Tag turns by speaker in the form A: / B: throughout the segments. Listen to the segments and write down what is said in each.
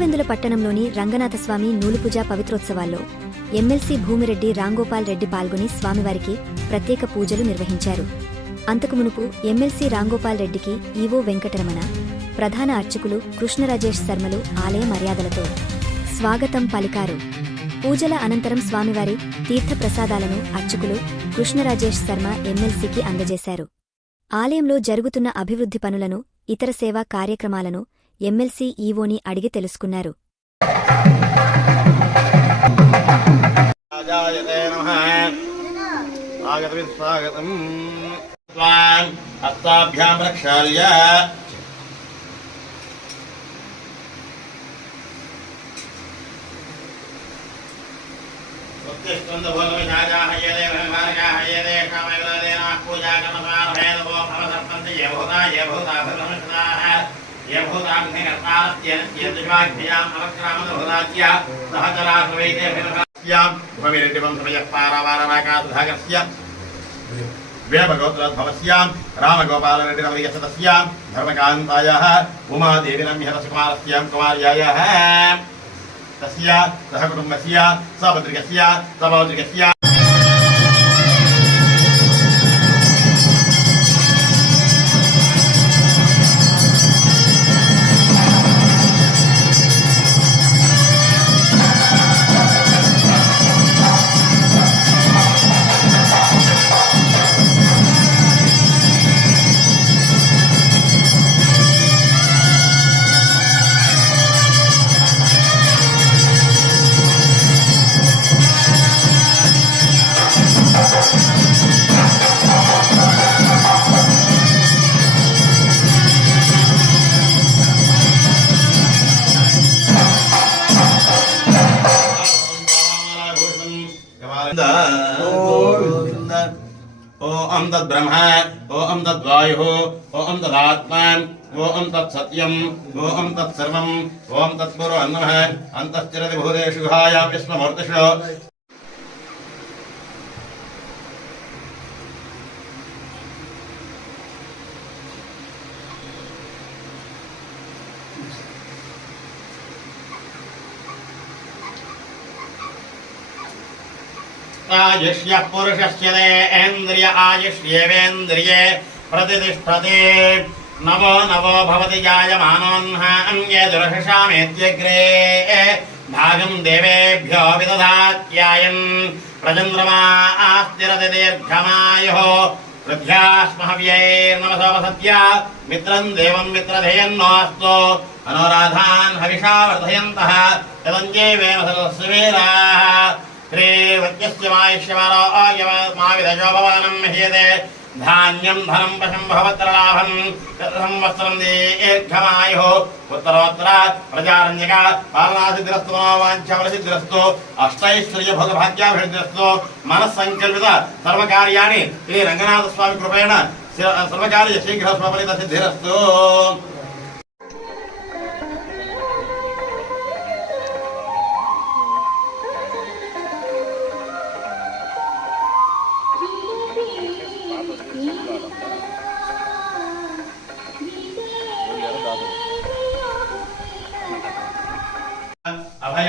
A: పట్టణంలోని రంగనాథస్వామి నూలుపూజ పవిత్రోత్సవాల్లో ఎమ్మెల్సీ భూమిరెడ్డి రాంగోపాల్ రెడ్డి పాల్గొని స్వామివారికి ప్రత్యేక పూజలు నిర్వహించారు. అంతకు మునుపు ఎమ్మెల్సీ రాంగోపాల్ రెడ్డికి ఈవో వెంకటరమణ ప్రధాన అర్చకులు కృష్ణరాజేష్ శర్మలు ఆలయ మర్యాదలతో స్వాగతం పలికారు. పూజల అనంతరం స్వామివారి తీర్థప్రసాదాలను అర్చకులు కృష్ణరాజేష్ శర్మ ఎమ్మెల్సీకి అందజేశారు. ఆలయంలో జరుగుతున్న అభివృద్ధి పనులను ఇతర సేవా కార్యక్రమాలను ఎమ్మెల్సీ ఈవోని అడిగి తెలుసుకున్నారు.
B: రాజాయతే यभूतां निरतात्यन्तरागमनोहलाच्यां वेमगोत्रद्भवस्यां रामगोपालरेड्डिरमयसदस्यां धर्मकान्तायाः उमादेविनं ह्यरसकुमारस्यां कुमार्यायाः तस्य सः कुटुम्बस्य सपत्रिकस्य सपौत्रिकस्य కుటుంబస్య సభద్రికస్య సభౌద్రికస్య ఓం తద్బ్రహ్మ ఓం తద్వాయు ఓం తదాత్మా ఓం తత్సత్యం ఓం తత్సర్వం ఓం తత్పురు అన్నమ అంతశ్చరతి భూతేషు గుహాయాం విశ్వమూర్తిషు आयुष्य पुरुषस्य देन्द्रिय आयुष्येवेन्द्रिये प्रतिष्ठते नवो नवो भवति जायमानोऽह्नान्ये दुर्हषामेत्यग्रे भागम् देवेभ्यो विदधात्यायन् प्रचन्द्रमा आस्तिरति दीर्घमायुः वृद्ध्यास्महव्यैर्नमसोपसत्य मित्रम् देवम् मित्रधेयन्नोऽस्तु अनुराधान् हविषा वर्धयन्तः यदञ्जेवेम सरस्वीराः श्रीवत्यस्य मायुष्यमानो माविदशोभवानम् मह्यते धान्यम् धनम् पशम् भवत्रलाभम् संवत्सरम् दीर्घमायुः उत्तरोत्तर प्रजारण्यक पालनासिद्धिरस्तु मनोवाञ्छवरसिद्धिरस्तु अष्टैश्वर्यभोगभाग्याभिवृद्धिरस्तु मनःसङ्कल्पित सर्वकार्याणि श्रीरङ्गनाथस्वामि कृपेण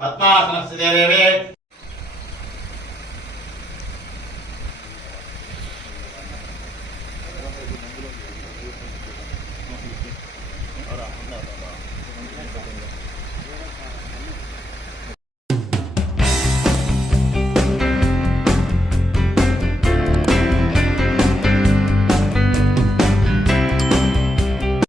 B: पद्मासन देवे